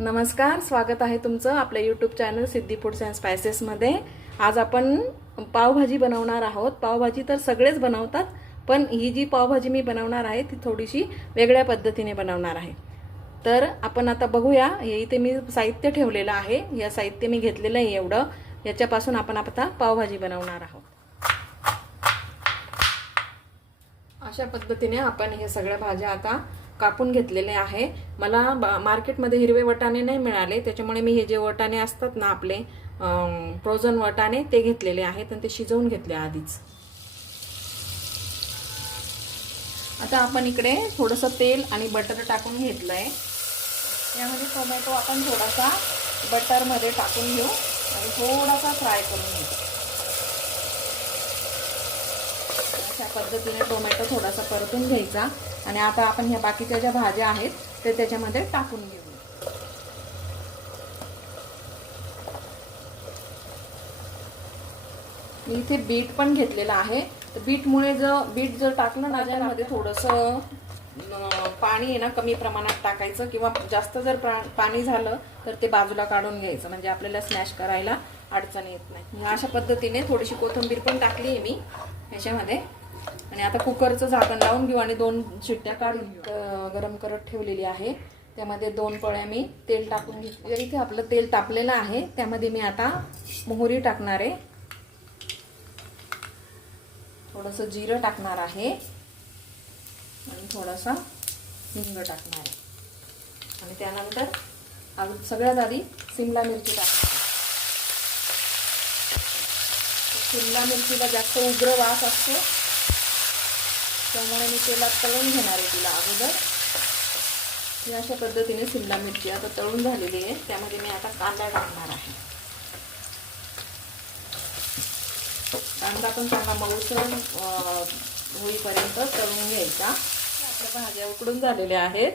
नमस्कार स्वागत आहे तुमचं आपल्या YouTube channel Siddhi foods and स्पायसेसमध्ये आज आपण पावभाजी बनवणार आहोत. पावभाजी तर सगळेच बनवतात पण ही जी पावभाजी मी बनवणार आहे ती थोडीशी वेगळ्या पद्धतीने बनवणार आहे. तर आपण आता बघूया हे इथे मी साहित्य ठेवलेलं आहे. या साहित्य मी घेतलेलं आहे एवढं. याच्यापासून आपण आता पावभाजी बनवणार आहोत. अशा पद्धतीने आपण हे सगळ्या भाज्या आता कापून घेतलेले आहे. मला मार्केटमध्ये हिरवे वटाणे नाही मिळाले. त्याच्यामुळे मी हे जे वटाणे असतात ना आपले फ्रोझन वटाणे ते घेतलेले आहेत आणि ते शिजवून घेतले आधीच. आता आपण इकडे थोडंसं तेल आणि बटर टाकून घेतलं आहे यामध्ये टोमॅटो आपण थोडासा बटरमध्ये टाकून घेऊ आणि थोडासा फ्राय करून घेऊ. अशा पद्धतीने टोमॅटो थोडासा परतून घ्यायचा. आणि आता आपण ह्या बाकीच्या ज्या भाज्या आहेत ते त्याच्यामध्ये टाकून घेऊ. मी इथे बीट पण घेतलेलं आहे. तर बीटमुळे जर बीट जर टाकलं ना त्यामध्ये थोडंसं पाणी आहे ना कमी प्रमाणात टाकायचं किंवा जास्त जर पाणी झालं तर ते बाजूला काढून घ्यायचं. म्हणजे आपल्याला स्मॅश करायला अडचण येत नाही. अशा पद्धतीने थोडीशी कोथिंबीर पण टाकली आहे मी. ह्याच्यामध्ये आणि आता कुकरचं झाकण लावून घेऊ आणि दोन शिट्ट्या काढून गरम करत ठेवलेली आहे. त्यामध्ये दोन पळ्या मी तेल टाकून घेतले. इथे आपलं तेल तापलेलं आहे त्यामध्ये मी आता मोहरी टाकणार आहे. थोडंसं जिरं टाकणार आहे. आणि थोडासा हिंग टाकणार आहे. आणि त्यानंतर अजून सगळ्यात आधी सिमला मिरची टाकणार शिमला सिमला मिरचीला जास्त उग्र वास असतो. त्यामुळे मी तेलात तळून घेणार आहे तिला अगोदर. मी अशा पद्धतीने शिमला मिरची आता तळून झालेली आहे. त्यामध्ये मी आता कांदा टाकणार आहे. कांदा पण चांगला मऊसर होईपर्यंत तळून घ्यायचा. आपल्या भाज्या उकडून झालेल्या आहेत.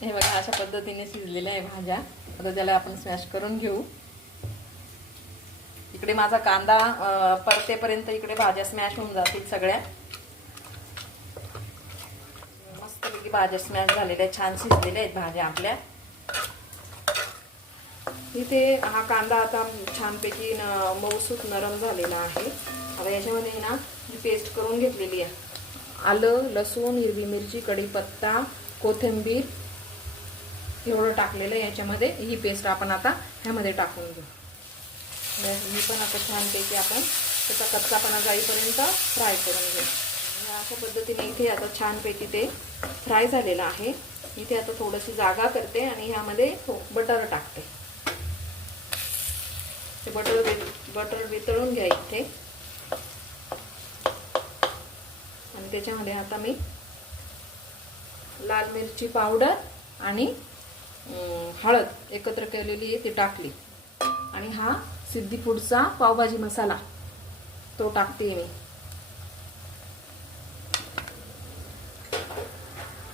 हे बघा अशा पद्धतीने शिजलेल्या आहे भाज्या. आता त्याला आपण स्मॅश करून घेऊ. इकडे माझा कांदा परतेपर्यंत इकडे भाज्या स्मॅश होऊन जातील सगळ्या. मस्तपैकी भाज्या स्मॅश झालेल्या आहेत छान शिजलेल्या आहेत भाज्या आपल्या. इथे हा कांदा आता छानपैकी न मऊसूत नरम झालेला आहे. आता याच्यामध्ये ना जी पेस्ट करून घेतलेली आहे. आलं लसूण हिरवी मिरची कढीपत्ता कोथिंबीर एवढं टाकलेलं आहे याच्यामध्ये. ही पेस्ट आपण आता ह्यामध्ये टाकून घेऊ. ही पण आता छानपैकी आपण त्याचा कच्चापणा जाईपर्यंत फ्राय करून घेऊ. अशा पद्धतीने इथे आता छानपैकी ते फ्राय झालेलं आहे. इथे आता थोडीशी जागा करते आणि ह्यामध्ये हो, बटर टाकते. ते बटर बटर वितळून घ्या इथे. आणि त्याच्यामध्ये आता मी लाल मिरची पावडर आणि हळद एकत्र केलेली आहे ती टाकली. आणि हा सिद्धी फूडचा पावभाजी मसाला. तो टाकते मी.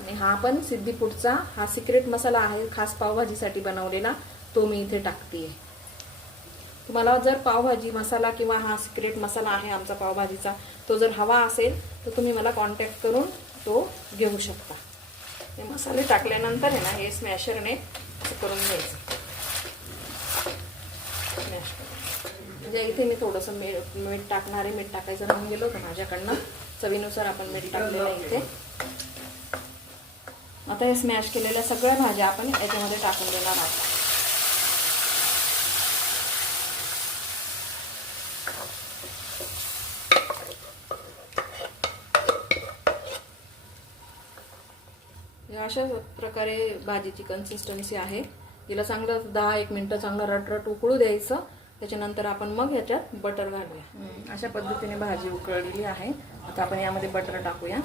आणि हा पण सिद्धी फूडचा हा सिक्रेट मसाला आहे खास पावभाजीसाठी बनवलेला तो मी इथे टाकते तुम्हाला जर पावभाजी मसाला किंवा हा सिक्रेट मसाला आहे आमचा पावभाजीचा तो जर हवा असेल तर तुम्ही मला कॉन्टॅक्ट करून तो घेऊ शकता. हे मसाले टाकल्यानंतर आहे ना हे स्मॅशरने असं करून घ्यायचं. म्हणजे इथे मी थोडंसं मीठ मीठ टाकणार आहे मीठ टाकायचं म्हणून गेलो होतं माझ्याकडनं. चवीनुसार आपण मीठ टाकलेलं आहे इथे. आता हे स्मॅश केलेल्या सगळ्या भाज्या आपण याच्यामध्ये टाकून देणार आहोत. अशा प्रकारे भाजीची कन्सिस्टन्सी आहे. तिला चांगलं दहा एक मिनटं चांगलं रटरट उकळू द्यायचं. त्याच्यानंतर आपण मग ह्याच्यात बटर घालूया. अशा पद्धतीने भाजी उकळलेली आहे. आता आपण यामध्ये बटर टाकूया.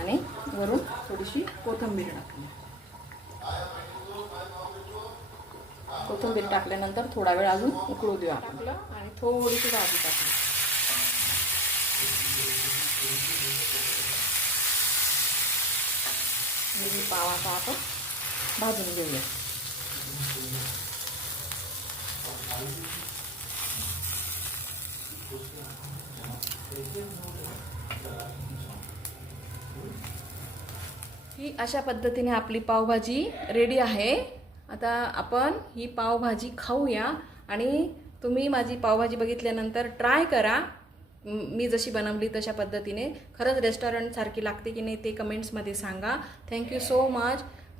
आणि वरून थोडीशी कोथिंबीर टाकूया. कोथिंबीर टाकल्यानंतर थोडा वेळ अजून उकळू देऊ टाकलं आणि थोडीशी भाजी टाकली. पावाचा आपण भाजून घेऊया ही अशा पद्धतीने आपली पावभाजी रेडी आहे. आता आपण ही पावभाजी खाऊया आणि तुम्ही माझी पावभाजी बघितल्यानंतर ट्राय करा. मी जशी बनवली तशा पद्धतीने. खरंच रेस्टॉरंटसारखी लागते की नाही ते कमेंट्समध्ये सांगा. Thank you so much